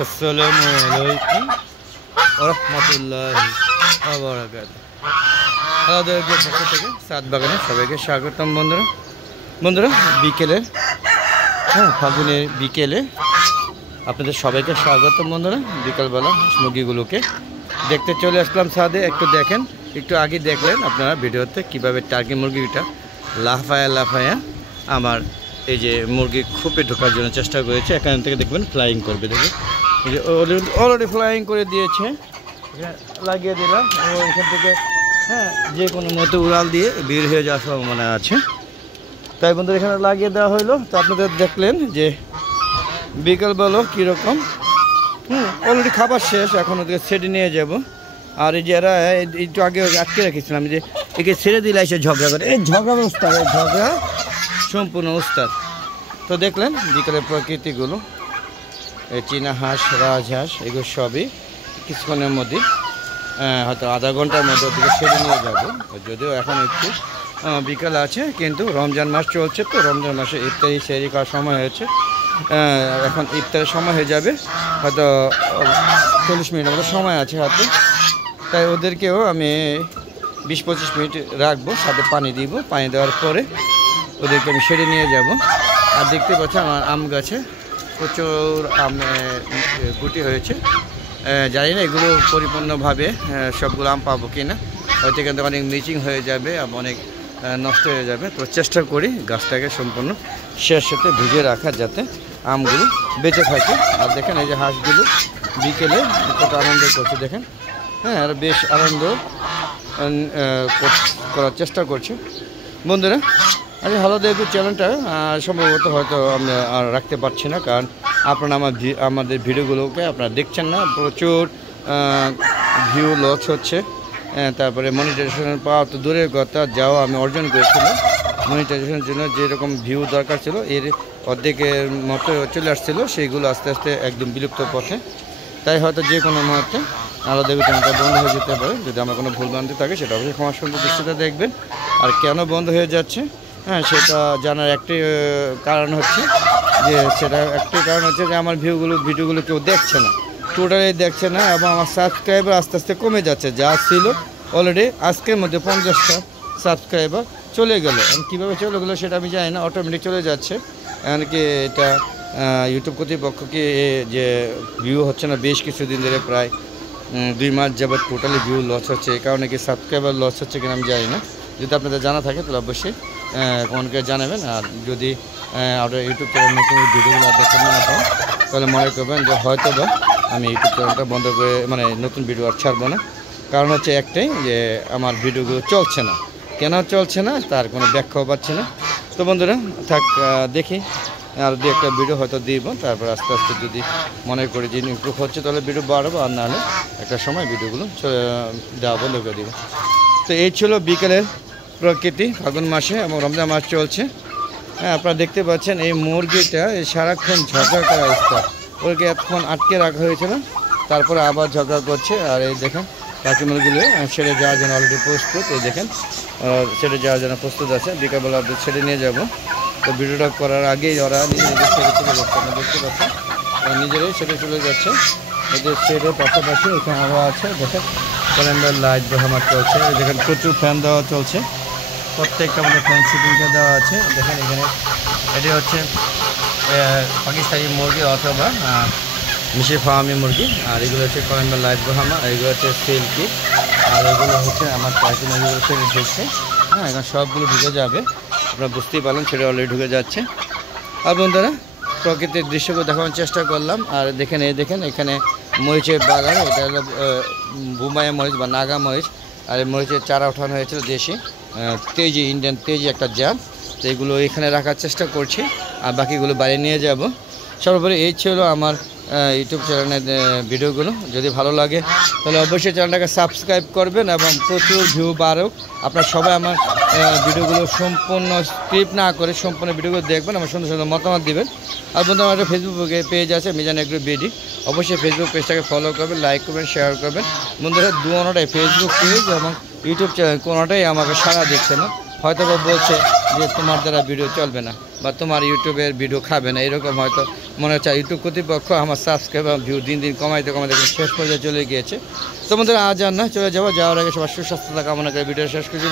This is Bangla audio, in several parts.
আসসালামু আলাইকুম ওয়া রাহমাতুল্লাহি ওয়া বারাকাতুহু। আমাদের পক্ষ থেকে সাত বাগানে সবাইকে স্বাগতম। বন্ধুরা বিকেলের ফাগুনের বিকেলে আপনাদের সবাইকে স্বাগতম। বন্ধুরা বিকালবেলা মুরগিগুলোকে দেখতে চলে আসলাম ছাদে। একটু দেখেন, একটু আগে দেখলেন আপনারা ভিডিওতে কীভাবে টার্কি মুরগিটা লাফায়া আমার এই যে মুরগি খোপে ঢোকার জন্য চেষ্টা করেছে। এখান থেকে দেখবেন ফ্লাইং করবে, দেখবেন এই যে অলরেডি ফ্লাইং করে দিয়েছে। লাগিয়ে দিলাম ও এখান থেকে যে কোনো মতো উড়াল দিয়ে বের হয়ে যাওয়ার সম্ভাবনা আছে। তাই বন্ধুরা এখানে লাগিয়ে দেওয়া হলো। তো আপনাদের দেখলেন যে বিকালবেলা কীরকম অলরেডি খাবার শেষ, এখন ওদেরকে ছেড়ে নিয়ে যাব। আর এই যে এরা একটু আগে আটকে রেখেছিলাম যে একে ছেড়ে দিলে এসে ঝগড়া করে, এই ঝগড়া উস্তাদ, এই ঝগড়া সম্পূর্ণ উস্তাদ। তো দেখলেন বিকালের প্রকৃতিগুলো, এই চীনা হাঁস, রাজহাঁস, এগুলো সবই কিছুক্ষণের মধ্যে হয়তো আধা ঘন্টার মধ্যে ওদিকে ছেড়ে নিয়ে যাবো। যদিও এখন একটু বিকাল আছে, কিন্তু রমজান মাস চলছে, তো রমজান মাসে ইফতারি সেহরি খাওয়ার সময় হয়েছে। এখন ইফতারের সময় হয়ে যাবে, হয়তো 40 মিনিটের মতো সময় আছে হাতে। তাই ওদেরকেও আমি 20-25 মিনিট রাখবো, সাথে পানি দিব। পানি দেওয়ার পরে ওদেরকে আমি সেরে নিয়ে যাব। আর দেখতে পাচ্ছি আমার আম গাছে প্রচুর আম গুটি হয়েছে। জানি না এগুলো পরিপূর্ণভাবে সবগুলো আম পাবো কি না, হয়তো কিন্তু অনেক মিচিং হয়ে যাবে, অনেক নষ্ট হয়ে যাবে। তো চেষ্টা করি গাছটাকে সম্পূর্ণ শেষ সাথে ভিজে রাখা, যাতে আমগুলো বেঁচে থাকে। আর দেখেন এই যে হাঁসগুলো বিকেলে কত আনন্দ করছে, দেখেন আর বেশ আনন্দ করার চেষ্টা করছে। বন্ধুরা আরে হ্যালো দেখুন, চ্যানেলটা সম্ভবত হয়তো আমরা আর রাখতে পারছি না, কারণ আপনারা আমাদের ভিডিওগুলোকে আপনারা দেখছেন না। প্রচুর ভিউ লস হচ্ছে, তারপরে মনিটাইজেশন পাওয়া তো দূরের কথা, যাও আমি অর্জন করেছিলাম। মনিটাইজেশনের জন্য যেরকম ভিউ দরকার ছিল এর অর্ধেকের মতো চলে আসছিল, সেইগুলো আস্তে আস্তে একদম বিলুপ্ত পথে। তাই হয়তো যে কোনো মুহূর্তে আলাদা দেখবে চ্যানেলটা বন্ধ হয়ে যেতে পারে। যদি আমার কোনো ভুল ভ্রান্তি থাকে সেটা অবশ্যই ক্ষমা সুন্দর দৃষ্টিতে দেখবেন। আর কেন বন্ধ হয়ে যাচ্ছে সেটা জানার একটি কারণ হচ্ছে যে আমার ভিডিওগুলো কেউ দেখছে না, টোটালি দেখছে না, এবং আমার সাবস্ক্রাইবার আস্তে আস্তে কমে যাচ্ছে। যা ছিল অলরেডি আজকের মধ্যে 50টা সাবস্ক্রাইবার চলে গেল। কীভাবে চলে গেলো সেটা আমি জানি না, অটোমেটিক চলে যাচ্ছে। এমনকি এটা ইউটিউব কর্তৃপক্ষকে যে ভিউ হচ্ছে না বেশ কিছুদিন ধরে, প্রায় 2 মাস যাবৎ টোটালি ভিউ লস হচ্ছে। এই কারণে কি সাবস্ক্রাইবার লস হচ্ছে কিনা আমি জানি না। যদি আপনাদের জানা থাকে তাহলে অবশ্যই কমেন্টকে জানাবেন। আর যদি আপনার ইউটিউব চ্যানেল নতুন ভিডিওগুলো দেখতে না পান তাহলে মনে করবেন যে হয়তো বা আমি ইউটিউব চ্যানেলটা বন্ধ করে নতুন ভিডিও আর ছাড়বো না। কারণ হচ্ছে একটাই, যে আমার ভিডিওগুলো চলছে না। কেন চলছে না তার কোনো ব্যাখ্যাও পাচ্ছি না। তো বন্ধুরা থাক, দেখি আর 2-1টা ভিডিও হয়তো দিব, তারপর আস্তে আস্তে যদি মনে করি যে ইমপ্রুভ হচ্ছে তাহলে ভিডিও বাড়াবো, আর নাহলে একটা সময় ভিডিওগুলো দেওয়া বন্ধ করে দিব। তো এই ছিল বিকেলের প্রকৃতি ফাগুন মাসে, এবং রমজান মাস চলছে। আপনারা দেখতে পাচ্ছেন এই মুরগিটা সারাক্ষণ ঝগড়া করা অবস্থা। ওকে এতক্ষণ আটকে রাখা হয়েছিল, তারপরে আবার ঝগড়া করছে। আর এই দেখেন টার্কি মুরগিগুলো ছেড়ে যাওয়ার জন্য অলরেডি প্রস্তুত। এই দেখেন ছেড়ে যাওয়ার জন্য প্রস্তুত আছে, বিকালবেলা ছেড়ে নিয়ে যাব। তো ভিডিওটা করার আগেই ওরা নিজেদের ছেড়ে চলে যাচ্ছে, আমরা দেখতে পাচ্ছি নিজেরাই ছেড়ে চলে যাচ্ছে। এদের ছেড়ে পাশাপাশি এখানে আরও আছে, দেখেন ক্যালেন্ডার লাইট আমার চলছে। দেখেন প্রচুর ফ্যান দেওয়া চলছে, প্রত্যেকটা আমাদের ফ্যান শুটিংটা দেওয়া আছে। দেখেন এখানে এটি হচ্ছে পাকিস্তানি মুরগি অথবা মিশি ফার্মি মুরগি। আর এগুলো হচ্ছে ক্যালেন্ডার লাইট ব্রাহ্মা, এগুলো হচ্ছে সিল্কি। আর এগুলো হচ্ছে আমার টার্কি মুরগিগুলো ছেড়ে ঢুকছে। এখন সবগুলো ঢুকে যাবে, আপনারা বুঝতেই পারলেন ছেড়ে অলরেডি ঢুকে যাচ্ছে। আর বন্ধুরা প্রকৃতির দৃশ্যগুলো দেখানোর চেষ্টা করলাম। আর দেখেন এখানে মরিচের বাগান, এটা হলো বোম্বাইয়া মরিচ বা নাগা মরিচ। আর এই মরিচের চারা ওঠানো হয়েছিল দেশি তেজি, ইন্ডিয়ান তেজি একটা জাত। তো এগুলো এখানে রাখার চেষ্টা করছি, আর বাকিগুলো বাইরে নিয়ে যাব। সর্বোপরি এই ছিল আমার ইউটিউব চ্যানেলের ভিডিওগুলো। যদি ভালো লাগে তাহলে অবশ্যই চ্যানেলটাকে সাবস্ক্রাইব করবেন, এবং প্রচুর ভিউ বাড়ুক। আপনারা সবাই আমার ভিডিওগুলো সম্পূর্ণ স্ক্রিপ্ট না করে সম্পূর্ণ ভিডিওগুলো দেখবেন, আমার সুন্দর সুন্দর মতামত দিবেন। আর বন্ধু আমার একটা ফেসবুকে পেজ আছে মিজান এগ্রো বিডি, অবশ্যই ফেসবুক পেজটাকে ফলো করবেন, লাইক করবেন, শেয়ার করবেন। বন্ধুরা দুটোটাই ফেসবুক পেজ এবং ইউটিউব চ্যানেল কোনোটাই আমাকে সাড়া দিচ্ছে না, হয়তো বা বলছে যে তোমার দ্বারা ভিডিও চলবে না। বা তোমার ইউটিউবের ভিডিও খাবে না, এরকম হয়তো মনে হচ্ছে। ইউটিউব কর্তৃপক্ষ আমার সাবস্ক্রাইবার ভিউ দিন দিন কমাইতে শেষ পর্যায়ে চলে গিয়েছে। তো বন্ধুরা আজ আর না, চলে যাওয়ার আগে সবার সুস্বাস্থ্যতা কামনা করে ভিডিও শেষ করছি।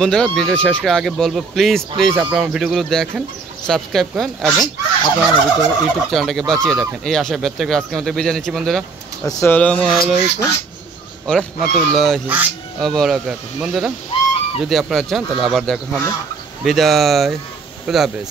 বন্ধুরা ভিডিও শেষ করে আগে বলবো প্লিজ আপনারা আমার ভিডিওগুলো দেখেন, সাবস্ক্রাইব করেন এবং আপনারা আমার ইউটিউব চ্যানেলটাকে বাঁচিয়ে রাখেন। এই আশায় ব্যর্থ করে আজকের মতো বিদায় নিচ্ছি বন্ধুরা। আসসালামু আলাইকুম ওয়া রাহমাতুল্লাহি ওয়া বারাকাতুহু। বন্ধুরা যদি আপনারা চান তাহলে আবার দেখা হবে। বিদায়, খুদা হাফেজ।